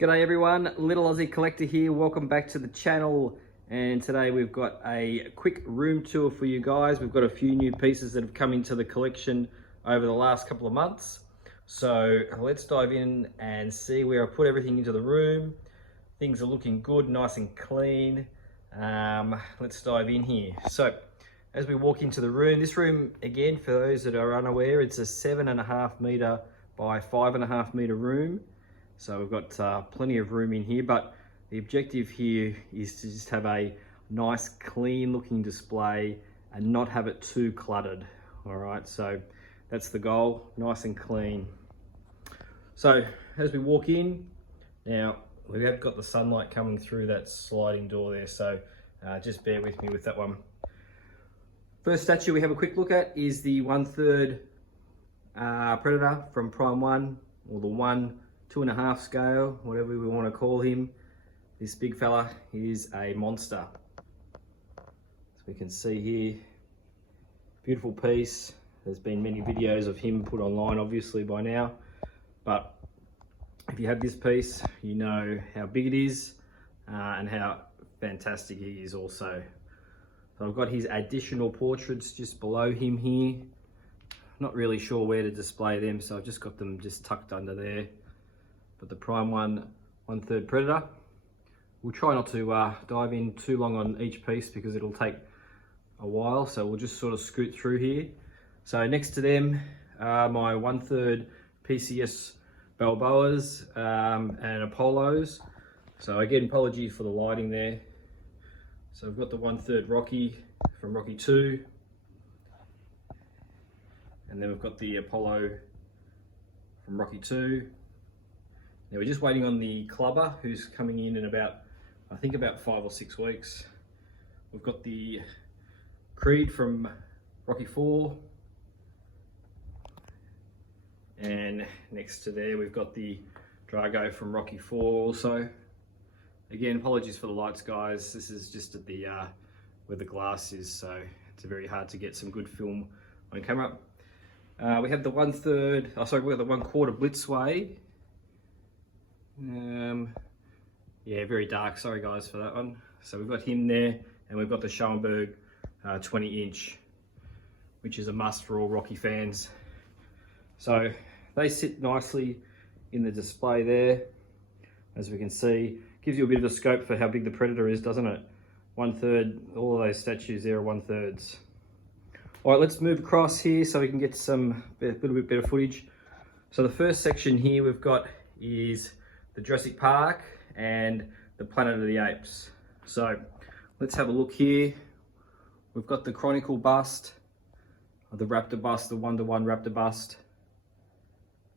G'day everyone, Little Aussie Collector here. Welcome back to the channel. And today we've got a quick room tour for you guys. We've got a few new pieces that have come into the collection over the last couple of months. So let's dive in and see where I put everything into the room. Things are looking good, nice and clean. Let's dive in here. So as we walk into the room, this room, again, for those that are unaware, it's a 7.5 meter by 5.5 meter room. So we've got plenty of room in here, but the objective here is to just have a nice clean looking display and not have it too cluttered. All right, so that's the goal, nice and clean. So as we walk in, now we have got the sunlight coming through that sliding door there, so just bear with me with that one. First statue we have a quick look at is the 1/3 Predator from Prime 1, or the 1/2.5 scale, whatever we want to call him. This big fella is a monster. So we can see here, beautiful piece. There's been many videos of him put online obviously by now, but if you have this piece, you know how big it is and how fantastic he is also. So I've got his additional portraits just below him here. Not really sure where to display them, so I've just got them just tucked under there. But the Prime 1/3 Predator. We'll try not to dive in too long on each piece because it'll take a while, so we'll just sort of scoot through here. So next to them are my 1/3 PCS Balboas and Apollos. So again, apologies for the lighting there. So we've got the 1/3 Rocky from Rocky 2. And then we've got the Apollo from Rocky 2. Now we're just waiting on the clubber who's coming in about, I think about 5 or 6 weeks. We've got the Creed from Rocky 4. And next to there we've got the Drago from Rocky 4 also. Again, apologies for the lights guys. This is just at the where the glass is, so it's very hard to get some good film on camera. We have the 1/3, we have the 1/4 Blitzway. Yeah, very dark, sorry guys for that one. So we've got him there, and we've got the Schoenberg 20-inch, which is a must for all Rocky fans. So they sit nicely in the display there, as we can see. Gives you a bit of a scope for how big the Predator is, doesn't it? 1/3, all of those statues there are 1/3s. All right, let's move across here so we can get some a little bit better footage. So the first section here we've got is the Jurassic Park and the Planet of the Apes. So let's have a look here. We've got the Chronicle bust, the Raptor bust, the 1:1 Raptor bust.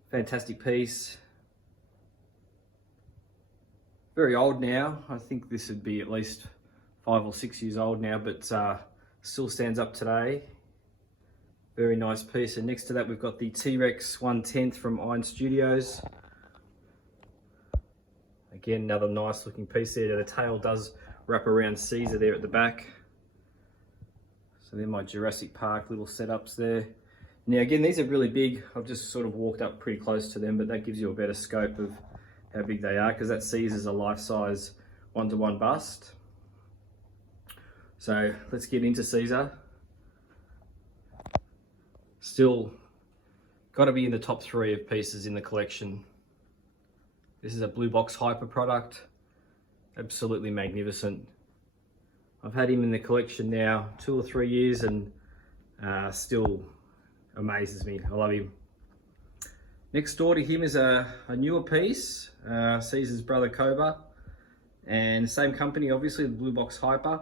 Fantastic piece. Very old now. I think this would be at least 5 or 6 years old now, but still stands up today. Very nice piece. And next to that, we've got the T-Rex 1/10 from Iron Studios. Again, another nice looking piece there. The tail does wrap around Caesar there at the back. So they're my Jurassic Park little setups there. Now again, these are really big. I've just sort of walked up pretty close to them, but that gives you a better scope of how big they are, because that Caesar's a life-size 1:1 bust. So let's get into Caesar. Still got to be in the top 3 of pieces in the collection. This is a Blue Box Hyper product. Absolutely magnificent. I've had him in the collection now 2 or 3 years and still amazes me. I love him. Next door to him is a newer piece, Caesar's brother Cobra, and same company obviously, the Blue Box Hyper,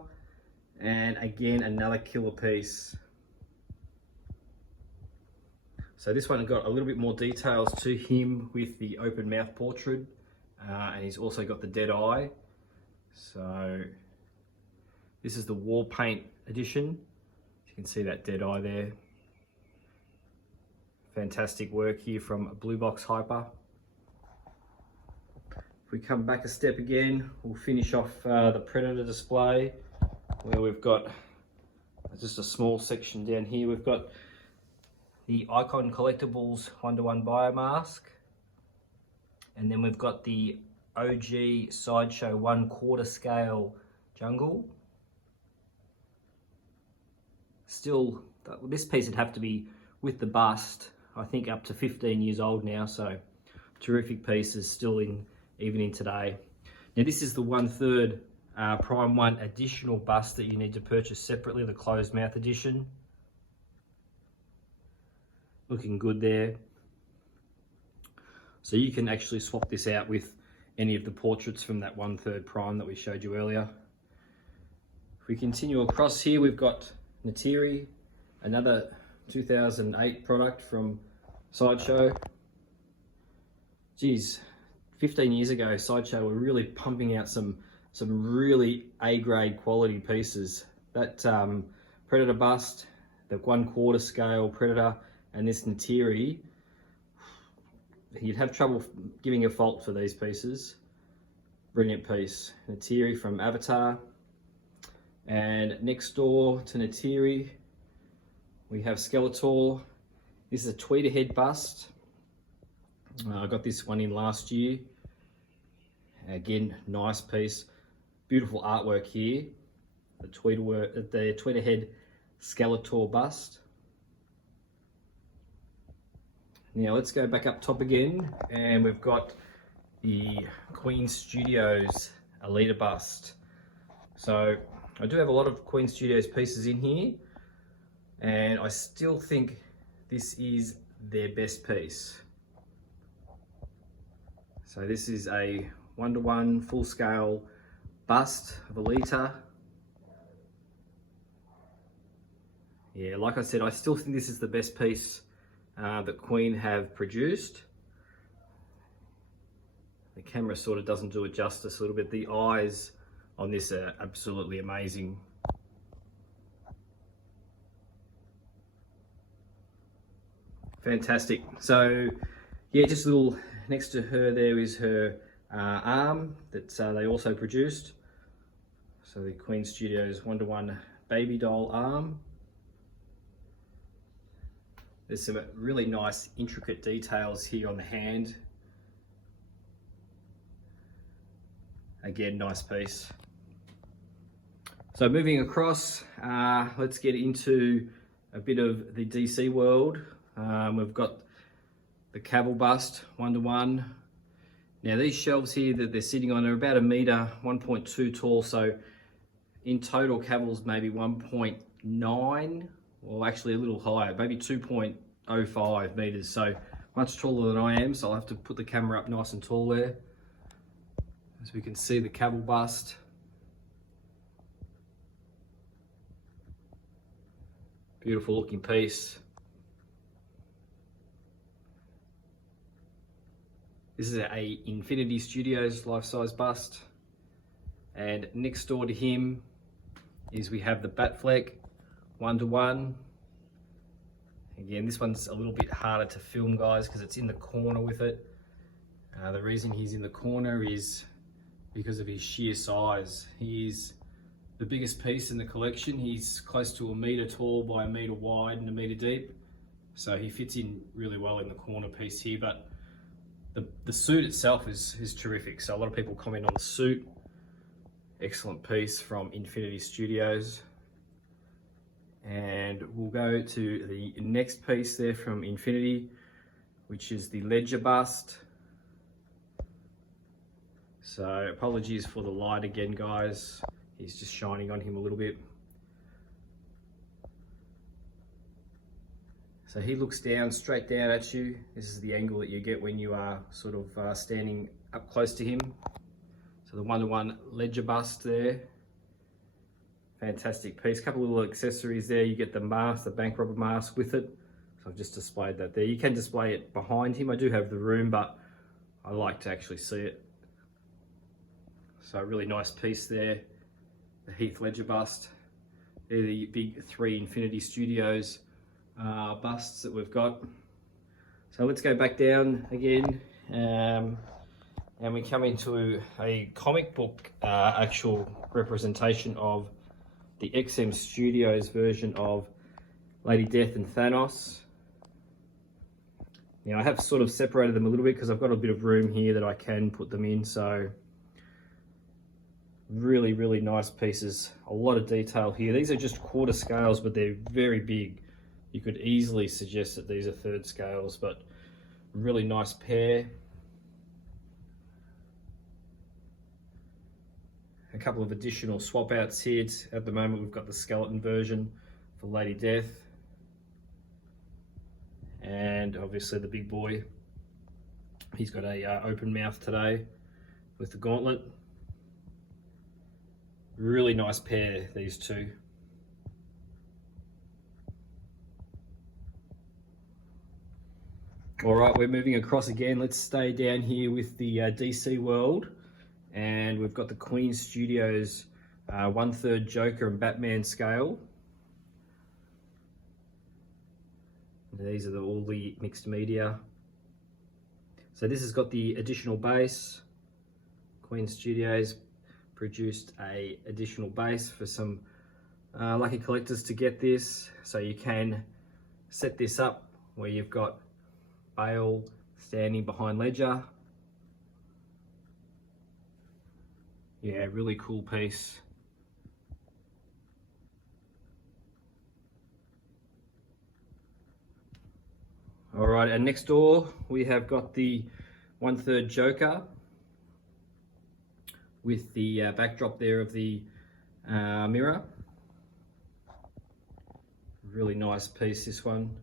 and again another killer piece. So this one got a little bit more details to him with the open mouth portrait, and he's also got the dead eye. So this is the wall paint edition. You can see that dead eye there. Fantastic work here from Blue Box Hyper. If we come back a step again, we'll finish off the Predator display, where we've got just a small section down here. We've got the Icon Collectibles 1:1 Biomask, and then we've got the OG Sideshow 1/4 scale jungle. Still, this piece would have to be with the bust, I think up to 15 years old now, so terrific pieces still even in today. Now this is the 1/3 Prime 1 additional bust that you need to purchase separately, the closed mouth edition. Looking good there. So you can actually swap this out with any of the portraits from that 1/3 Prime that we showed you earlier. If we continue across here, we've got Natiri, another 2008 product from Sideshow. Geez, 15 years ago, Sideshow were really pumping out some really A-grade quality pieces. That Predator bust, the 1/4 scale Predator, and this Natiri, you'd have trouble giving a fault for these pieces. Brilliant piece. Natiri from Avatar. And next door to Natiri, we have Skeletor. This is a tweeter head bust. I got this one in last year. Again, nice piece. Beautiful artwork here. The tweeter head Skeletor bust. Now let's go back up top again, and we've got the Queen Studios Alita bust. So I do have a lot of Queen Studios pieces in here, and I still think this is their best piece. So this is a 1/1 full scale bust of Alita. Yeah, like I said, I still think this is the best piece that Queen have produced. The camera sort of doesn't do it justice a little bit. The eyes on this are absolutely amazing. Fantastic. So yeah, just a little next to her there is her arm that they also produced. So the Queen Studios 1/1 baby doll arm. There's some really nice intricate details here on the hand. Again, nice piece. So moving across, let's get into a bit of the DC world. We've got the Cavill bust, 1/1. Now these shelves here that they're sitting on are about 1 meter, 1.2 tall. So in total, Cavill's maybe 1.9, or actually a little higher, maybe 2.05 meters. So much taller than I am. So I'll have to put the camera up nice and tall there. As we can see, the Cavill bust. Beautiful looking piece. This is a Infinity Studios life-size bust. And next door to him is we have the Batfleck 1/1. Again, this one's a little bit harder to film, guys, because it's in the corner with it. The reason he's in the corner is because of his sheer size. He is the biggest piece in the collection. He's close to 1 meter tall by 1 meter wide and 1 meter deep. So he fits in really well in the corner piece here, but the suit itself is terrific. So a lot of people comment on the suit. Excellent piece from Infinity Studios. And we'll go to the next piece there from Infinity, which is the Ledger bust. So apologies for the light again, guys. He's just shining on him a little bit. So he looks down, straight down at you. This is the angle that you get when you are sort of standing up close to him. So the 1/1 Ledger bust there. Fantastic piece. Couple of little accessories there. You get the mask, the bank robber mask with it. So I've just displayed that there. You can display it behind him. I do have the room, but I like to actually see it. So a really nice piece there. The Heath Ledger bust. They're the big 3 Infinity Studios busts that we've got. So let's go back down again, and we come into a comic book actual representation of the XM Studios version of Lady Death and Thanos. Now I have sort of separated them a little bit because I've got a bit of room here that I can put them in. So really, really nice pieces. A lot of detail here. These are just quarter scales, but they're very big. You could easily suggest that these are third scales, but really nice pair. A couple of additional swap outs here. At the moment we've got the skeleton version for Lady Death, and obviously the big boy. He's got a open mouth today with the gauntlet. Really nice pair, these two. All right, we're moving across again. Let's stay down here with the DC world. And we've got the Queen Studios 1/3 Joker and Batman scale. And these are all the mixed media. So this has got the additional base. Queen Studios produced a additional base for some lucky collectors to get this. So you can set this up where you've got Bale standing behind Ledger. Yeah, really cool piece. All right, and next door we have got the 1/3 Joker with the backdrop there of the mirror. Really nice piece, this one.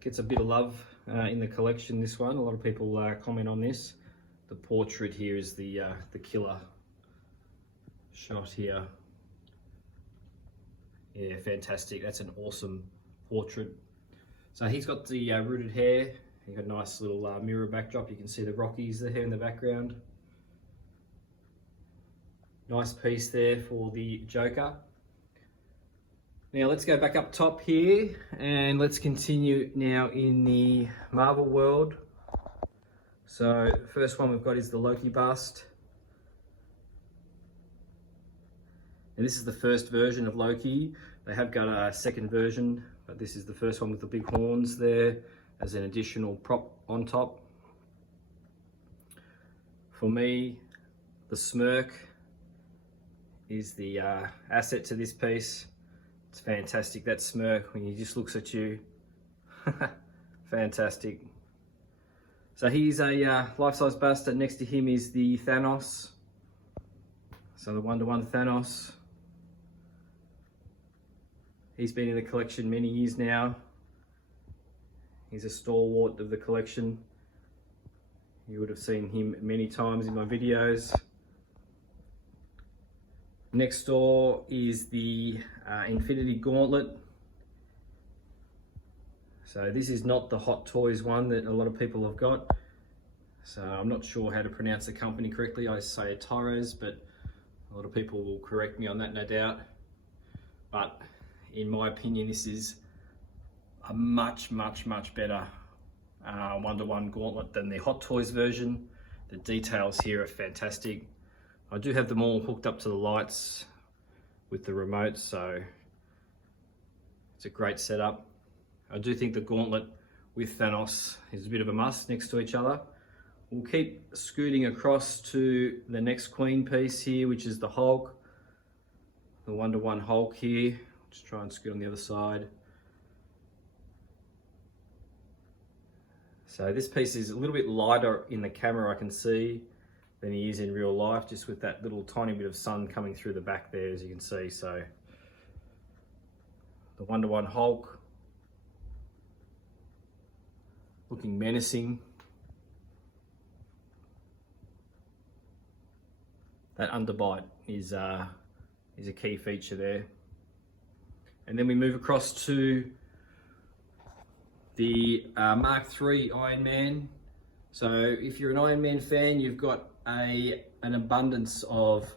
Gets a bit of love in the collection, this one. A lot of people comment on this. The portrait here is the killer shot here. Yeah, fantastic. That's an awesome portrait. So he's got the rooted hair. He's got a nice little mirror backdrop. You can see the Rockies there in the background. Nice piece there for the Joker. Now let's go back up top here and let's continue now in the Marvel world. So the first one we've got is the Loki bust. And this is the first version of Loki. They have got a second version, but this is the first one with the big horns there as an additional prop on top. For me, the smirk is the asset to this piece. It's fantastic, that smirk when he just looks at you. Fantastic. So he's a life-size bust, and next to him is the Thanos. So the 1-to-1 Thanos. He's been in the collection many years now. He's a stalwart of the collection. You would have seen him many times in my videos. Next door is the Infinity Gauntlet. So this is not the Hot Toys one that a lot of people have got. So I'm not sure how to pronounce the company correctly. I say Tyros, but a lot of people will correct me on that, no doubt. But in my opinion, this is a much better 1-to-1 gauntlet than the Hot Toys version. The details here are fantastic. I do have them all hooked up to the lights with the remote, so it's a great setup. I do think the gauntlet with Thanos is a bit of a must next to each other. We'll keep scooting across to the next Queen piece here, which is the Hulk. The 1-to-1 Hulk here. Just try and scoot on the other side. So this piece is a little bit lighter in the camera, I can see, than he is in real life, just with that little tiny bit of sun coming through the back there, as you can see. So the 1-to-1 Hulk, looking menacing. That underbite is a key feature there. And then we move across to the Mark III Iron Man. So if you're an Iron Man fan, you've got an abundance of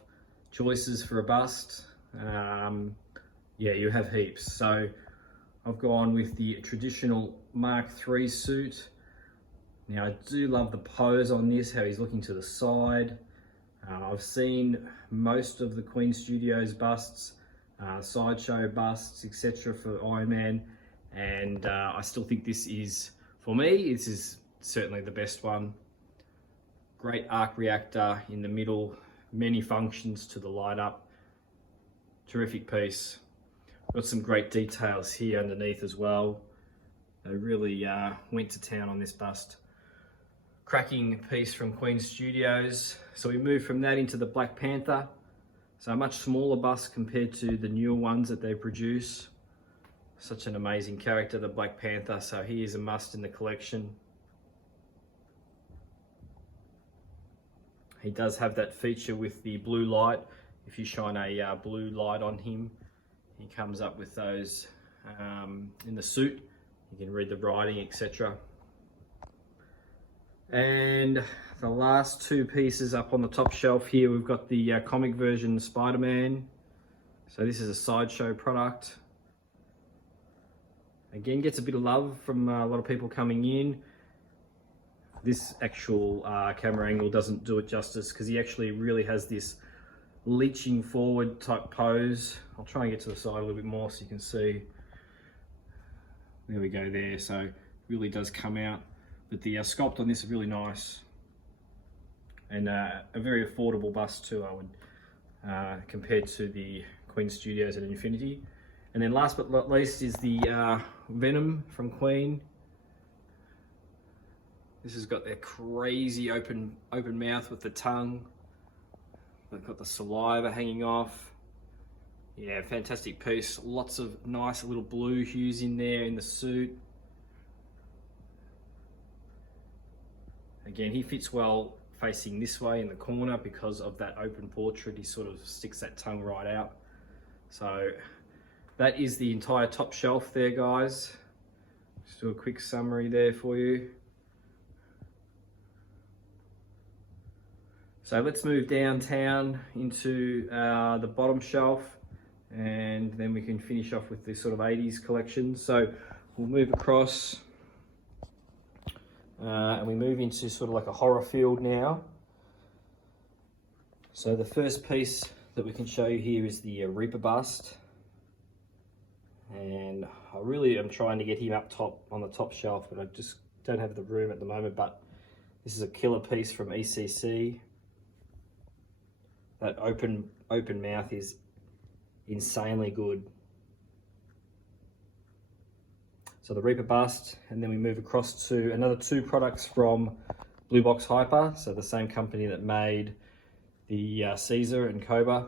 choices for a bust. Yeah, you have heaps. So I've gone with the traditional Mark III suit. Now I do love the pose on this, how he's looking to the side. I've seen most of the Queen Studios busts, sideshow busts, etc. for Iron Man, and I still think this is, For me, this is certainly the best one. Great arc reactor in the middle, many functions to the light up. Terrific piece. Got some great details here underneath as well. They really went to town on this bust. Cracking piece from Queen Studios. So we moved from that into the Black Panther. So a much smaller bust compared to the newer ones that they produce. Such an amazing character, the Black Panther. So he is a must in the collection. He does have that feature with the blue light. If you shine a blue light on him, he comes up with those in the suit. You can read the writing, etc. And the last two pieces up on the top shelf here, we've got the comic version Spider-Man. So this is a Sideshow product. Again, gets a bit of love from a lot of people coming in. This actual camera angle doesn't do it justice because he actually really has this leaching forward type pose. I'll try and get to the side a little bit more so you can see. There we go there, so really does come out. But the sculpt on this is really nice. And a very affordable bust too, I would, compared to the Queen Studios at Infinity. And then last but not least is the Venom from Queen. This has got that crazy open mouth with the tongue. They've got the saliva hanging off. Yeah, fantastic piece. Lots of nice little blue hues in there in the suit. Again, he fits well facing this way in the corner because of that open portrait. He sort of sticks that tongue right out. So that is the entire top shelf there, guys. Just do a quick summary there for you. So let's move downtown into the bottom shelf, and then we can finish off with this sort of 80s collection. So we'll move across and we move into sort of like a horror field now. So the first piece that we can show you here is the Reaper bust. And I really am trying to get him up top on the top shelf, but I just don't have the room at the moment. But this is a killer piece from ECC. That open mouth is insanely good. So the Reaper bust, and then we move across to another two products from Blue Box Hyper. So the same company that made the Caesar and Cobra.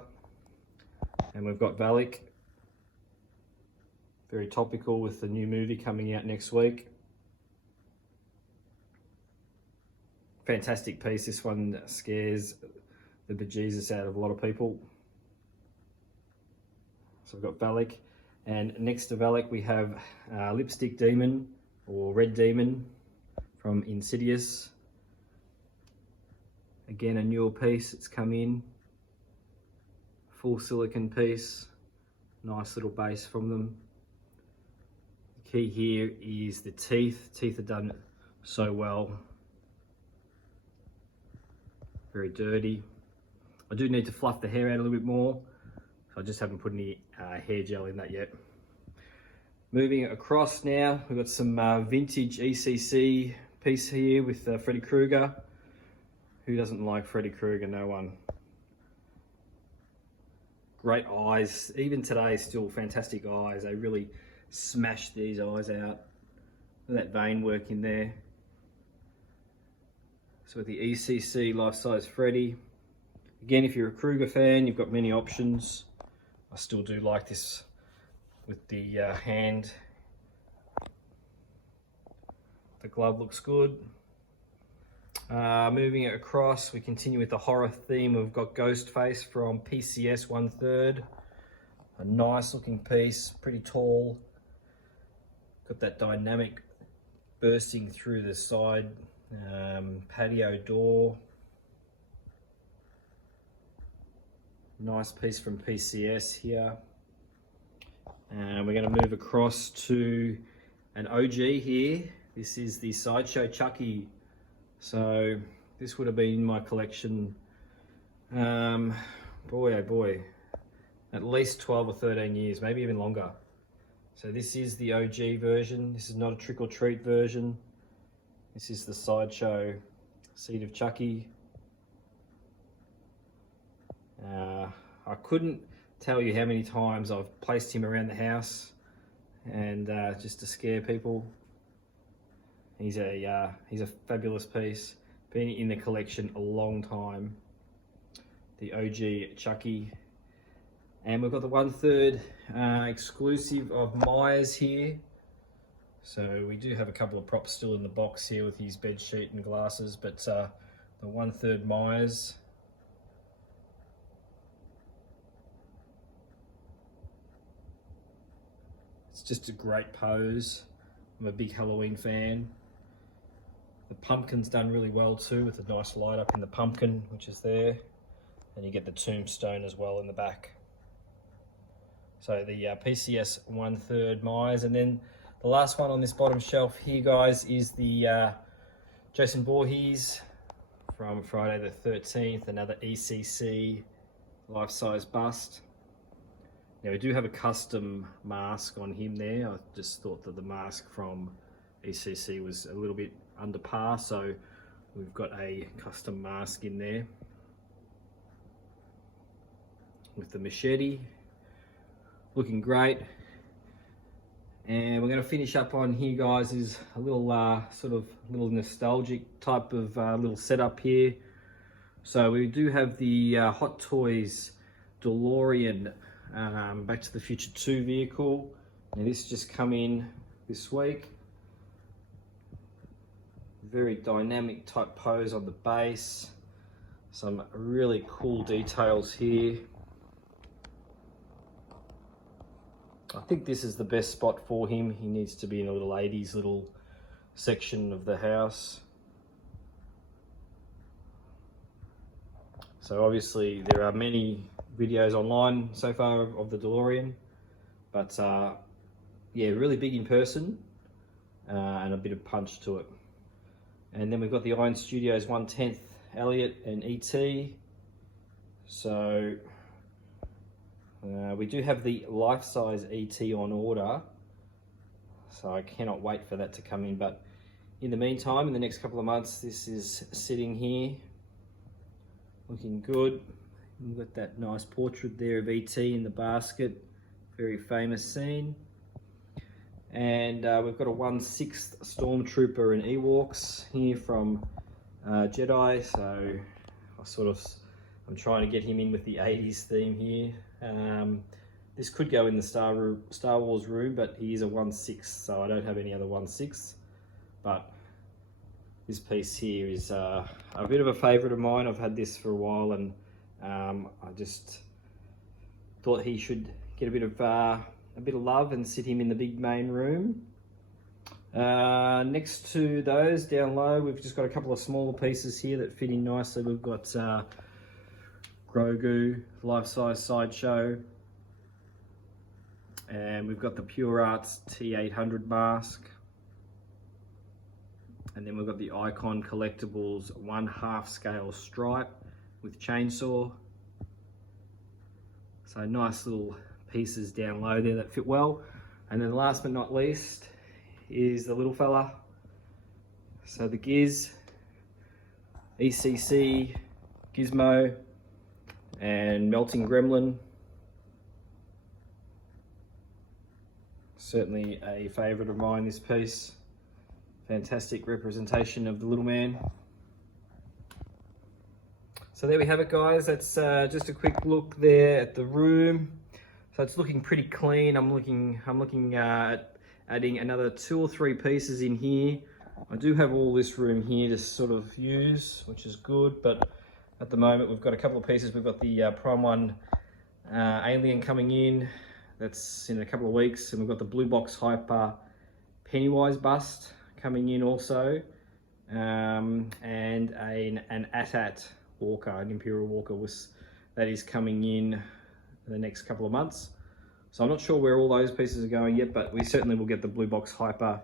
And we've got Valak. Very topical with the new movie coming out next week. Fantastic piece. This one scares the bejesus out of a lot of people. So we've got Valak, and next to Valak we have Lipstick Demon or Red Demon from Insidious. Again, a newer piece that's come in. Full silicone piece. Nice little base from them. The key here is the teeth. Teeth are done so well. Very dirty. I do need to fluff the hair out a little bit more, so I just haven't put any hair gel in that yet. Moving across now, we've got some vintage ECC piece here with Freddy Krueger. Who doesn't like Freddy Krueger? No one. Great eyes, even today still fantastic eyes. They really smashed these eyes out. Look at that vein work in there. So with the ECC life-size Freddy. Again, if you're a Krueger fan, you've got many options. I still do like this with the hand. The glove looks good. Moving it across, we continue with the horror theme. We've got Ghostface from PCS 1/3. A nice looking piece, pretty tall. Got that dynamic bursting through the side patio door. Nice piece from PCS here. And we're going to move across to an OG here. This is the Sideshow Chucky. So this would have been in my collection, boy oh boy, at least 12 or 13 years, maybe even longer. So this is the OG version. This is not a trick or treat version. This is the Sideshow Seed of Chucky. I couldn't tell you how many times I've placed him around the house and just to scare people. He's a fabulous piece. Been in the collection a long time. The OG Chucky. And we've got the 1/3 exclusive of Myers here. So we do have a couple of props still in the box here with his bed sheet and glasses, but the 1/3 Myers. It's just a great pose. I'm a big Halloween fan. The pumpkin's done really well too, with a nice light up in the pumpkin, which is there. And you get the tombstone as well in the back. So the PCS 1/3 Myers. And then the last one on this bottom shelf here, guys, is the Jason Voorhees from Friday the 13th, another ECC life-size bust. Now we do have a custom mask on him there. I just thought that the mask from ECC was a little bit under par, so we've got a custom mask in there with the machete, looking great. And we're going to finish up on here, guys, is a little sort of little nostalgic type of little setup here. So we do have the Hot Toys DeLorean Back to the Future 2 vehicle. Now this just come in this week. Very dynamic type pose on the base. Some really cool details here. I think this is the best spot for him. He needs to be in a little 80s little section of the house. So obviously there are many videos online so far of the DeLorean, but yeah, really big in person and a bit of punch to it. And then we've got the Iron Studios 1/10 Elliot and ET. So we do have the life-size ET on order, so I cannot wait for that to come in. But in the meantime, in the next couple of months, this is sitting here looking good. We've got that nice portrait there of ET in the basket, very famous scene. And we've got a 1/6 Stormtrooper and Ewoks here from Jedi. So I'm trying to get him in with the 80s theme here. This could go in the Star Wars room, but he is a 1/6, so I don't have any other 1/6. But this piece here is a bit of a favourite of mine. I've had this for a while, and I just thought he should get a bit of love and sit him in the big main room. Next to those, down low, we've just got a couple of smaller pieces here that fit in nicely. We've got Grogu, life-size Sideshow, and we've got the Pure Arts T800 mask, and then we've got the Icon Collectibles 1/2 scale stripe with chainsaw. So nice little pieces down low there that fit well. And then last but not least is the little fella. So the Giz, ECC, Gizmo, and Melting Gremlin. Certainly a favourite of mine, this piece. Fantastic representation of the little man. So there we have it, guys. That's just a quick look there at the room. So it's looking pretty clean. I'm looking at adding another 2 or 3 pieces in here. I do have all this room here to sort of use, which is good, but at the moment we've got a couple of pieces. We've got the Prime 1 Alien coming in. That's in a couple of weeks. And we've got the Blue Box Hyper Pennywise bust coming in also. And an AT-AT Walker, an Imperial Walker, that is coming in the next couple of months. So I'm not sure where all those pieces are going yet, but we certainly will get the Blue Box Hyper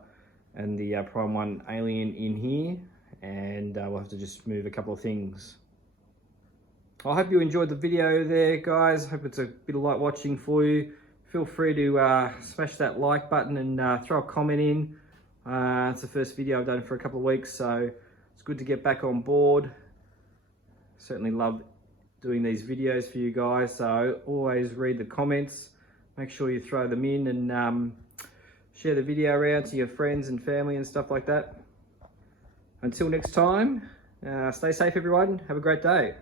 and the Prime 1 Alien in here, and we'll have to just move a couple of things. I hope you enjoyed the video there, guys. Hope it's a bit of light watching for you. Feel free to smash that like button and throw a comment in. It's the first video I've done for a couple of weeks, so it's good to get back on board. Certainly love doing these videos for you guys, so always read the comments. Make sure you throw them in and share the video around to your friends and family and stuff like that. Until next time, stay safe everyone. Have a great day.